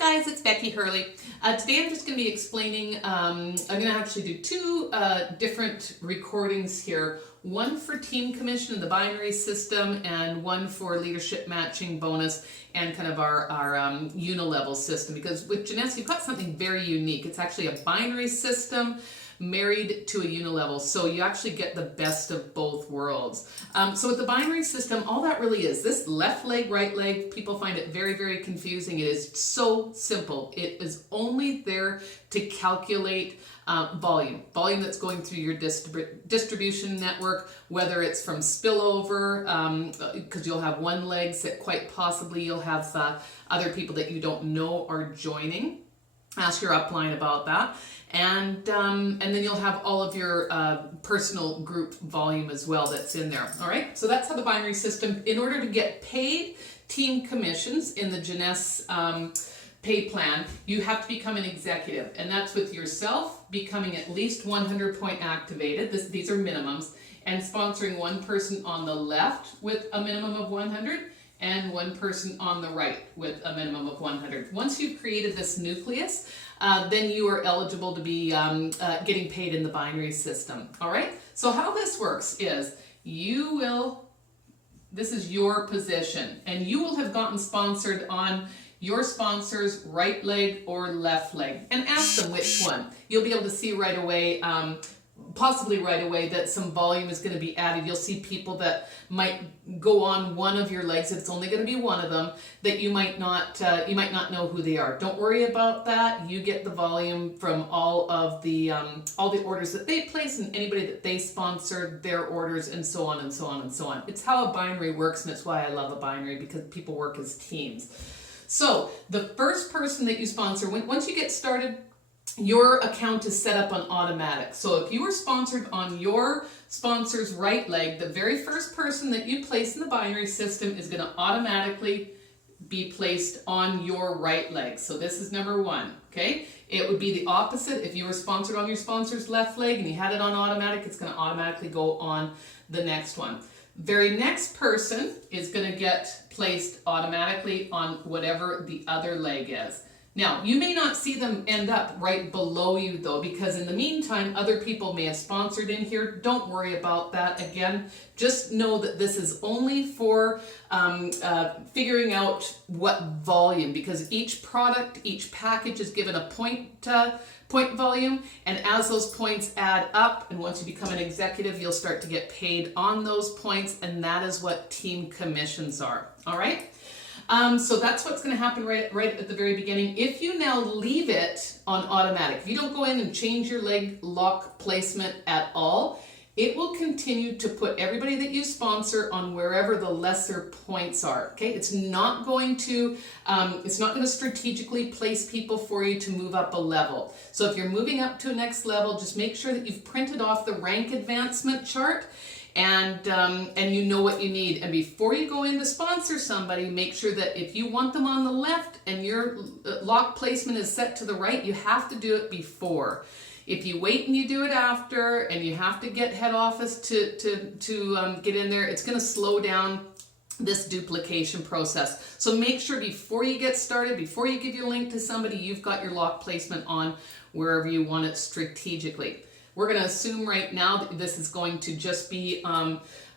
Guys, it's Becky Hurley. Today I'm just going to be explaining, I'm going to actually do two different recordings here. One for team commission and the binary system, and one for leadership matching bonus and kind of our unilevel system. Because with Jeunesse, you've got something very unique. It's actually a binary system married to a unilevel, so you actually get the best of both worlds. So with the binary system, all that really is, this left leg, right leg, people find it very, very confusing. It is so simple. It is only there to calculate volume that's going through your distribution network, whether it's from spillover, because you'll have one leg that quite possibly you'll have other people that you don't know are joining. Ask your upline about that. And then you'll have all of your personal group volume as well that's in there. All right, so that's how the binary system, in order to get paid team commissions in the Jeunesse pay plan, you have to become an executive, and that's with yourself becoming at least 100 point activated. These are minimums, and sponsoring one person on the left with a minimum of 100 and one person on the right with a minimum of 100. Once you've created this nucleus, then you are eligible to be getting paid in the binary system. All right, so how this works is this is your position, and you will have gotten sponsored on your sponsor's right leg or left leg, and ask them which one. You'll be able to see right away, possibly right away, that some volume is going to be added. You'll see people that might go on one of your legs. It's only going to be one of them that you might not know who they are. Don't worry about that. You get the volume from all the orders that they place and anybody that they sponsor, their orders, and so on and so on and so on. It's how a binary works, and it's why I love a binary, because people work as teams. So the first person that you sponsor, once you get started, your account is set up on automatic. So if you were sponsored on your sponsor's right leg, the very first person that you place in the binary system is going to automatically be placed on your right leg. So this is number one, okay? It would be the opposite. If you were sponsored on your sponsor's left leg and you had it on automatic, it's going to automatically go on the next one. Very next person is going to get placed automatically on whatever the other leg is. Now, you may not see them end up right below you though, because in the meantime, other people may have sponsored in here. Don't worry about that. Again, just know that this is only for figuring out what volume, because each product, each package is given a point volume, and as those points add up, and once you become an executive, you'll start to get paid on those points, and that is what team commissions are. All right? So that's what's going to happen right at the very beginning. If you now leave it on automatic, if you don't go in and change your leg lock placement at all, it will continue to put everybody that you sponsor on wherever the lesser points are. Okay, it's not going to strategically place people for you to move up a level. So if you're moving up to a next level, just make sure that you've printed off the rank advancement chart. And you know what you need. And before you go in to sponsor somebody, make sure that if you want them on the left and your lock placement is set to the right, you have to do it before. If you wait and you do it after, and you have to get head office to get in there, it's going to slow down this duplication process. So make sure before you get started, before you give your link to somebody, you've got your lock placement on wherever you want it strategically. We're going to assume right now that this is going to just be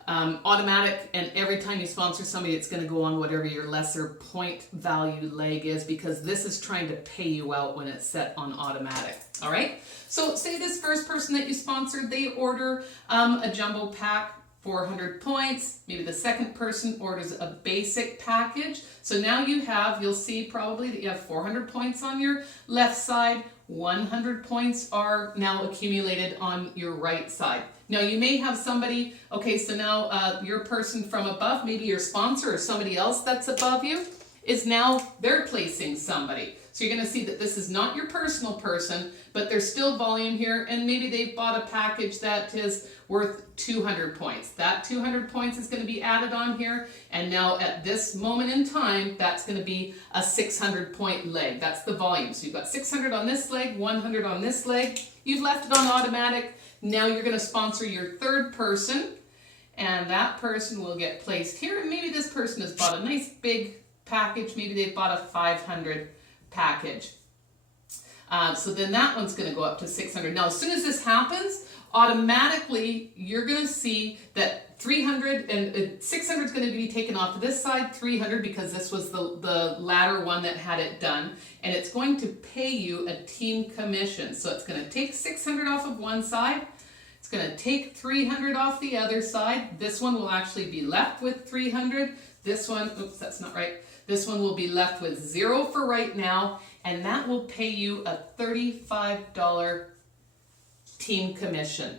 automatic, and every time you sponsor somebody, it's going to go on whatever your lesser point value leg is, because this is trying to pay you out when it's set on automatic. All right? So say this first person that you sponsored, they order a jumbo pack, 400 points. Maybe the second person orders a basic package. So now you'll see probably that you have 400 points on your left side. 100 points are now accumulated on your right side. Now you may have somebody, okay, so now your person from above, maybe your sponsor or somebody else that's above you, is now they're placing somebody. So you're going to see that this is not your personal person, but there's still volume here, and maybe they've bought a package that is worth 200 points. That 200 points is going to be added on here, and now at this moment in time, that's going to be a 600 point leg. That's the volume. So you've got 600 on this leg, 100 on this leg. You've left it on automatic. Now you're going to sponsor your third person, and that person will get placed here, and maybe this person has bought a nice big package. Maybe they've bought a 500 package. So then that one's going to go up to 600. Now, as soon as this happens, automatically you're going to see that 300 and 600 is going to be taken off of this side, 300 because this was the latter one that had it done, and it's going to pay you a team commission. So it's going to take 600 off of one side, it's going to take 300 off the other side. This one will actually be left with 300. This one, oops, that's not right. This one will be left with 0 for right now, and that will pay you a $35 team commission.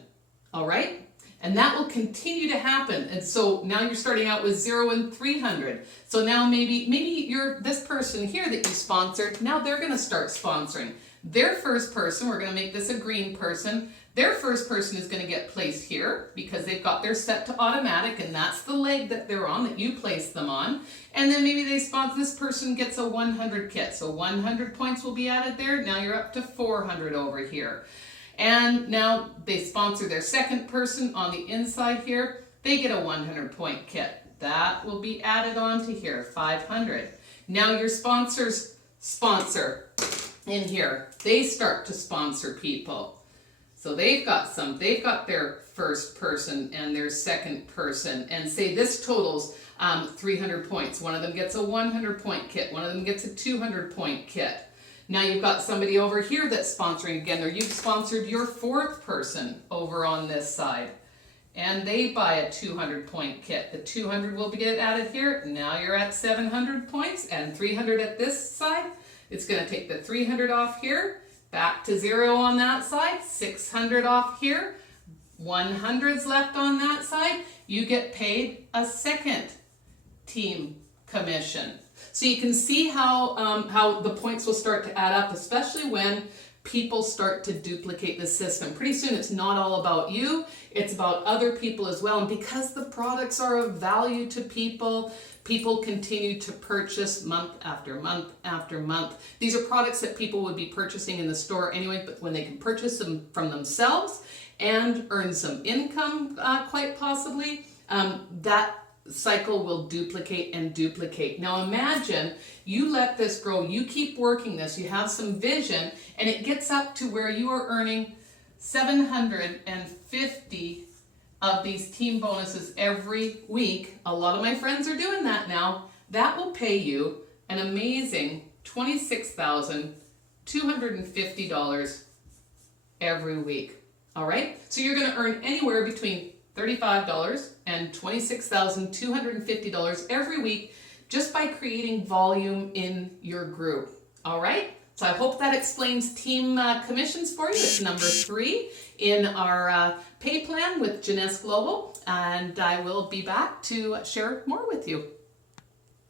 All right? And that will continue to happen. And so now you're starting out with 0 and 300. So now maybe you're this person here that you sponsored, now they're going to start sponsoring. Their first person, we're going to make this a green person, their first person is going to get placed here because they've got their set to automatic, and that's the leg that they're on that you place them on. And then maybe they sponsor, this person gets a 100 kit. So 100 points will be added there. Now you're up to 400 over here. And now they sponsor their second person on the inside here. They get a 100 point kit. That will be added on to here, 500. Now your sponsors sponsor in here. They start to sponsor people. So they've got their first person and their second person, and say this totals 300 points. One of them gets a 100 point kit. One of them gets a 200 point kit. Now you've got somebody over here that's sponsoring again, or you've sponsored your fourth person over on this side, and they buy a 200 point kit. The 200 will get added here. Now you're at 700 points and 300 at this side. It's going to take the 300 off here, back to 0 on that side, 600 off here, 100's left on that side. You get paid a second team commission. So you can see how the points will start to add up, especially when people start to duplicate the system. Pretty soon it's not all about you, it's about other people as well. And because the products are of value to people, people continue to purchase month after month after month. These are products that people would be purchasing in the store anyway, but when they can purchase them from themselves and earn some income, quite possibly, that cycle will duplicate and duplicate. Now imagine you let this grow, you keep working this, you have some vision, and it gets up to where you are earning 750 of these team bonuses every week. A lot of my friends are doing that now. That will pay you an amazing $26,250 every week. All right? So you're going to earn anywhere between $35 and $26,250 every week just by creating volume in your group. All right? So I hope that explains team commissions for you. It's number 3 in our pay plan with Jeunesse Global, and I will be back to share more with you.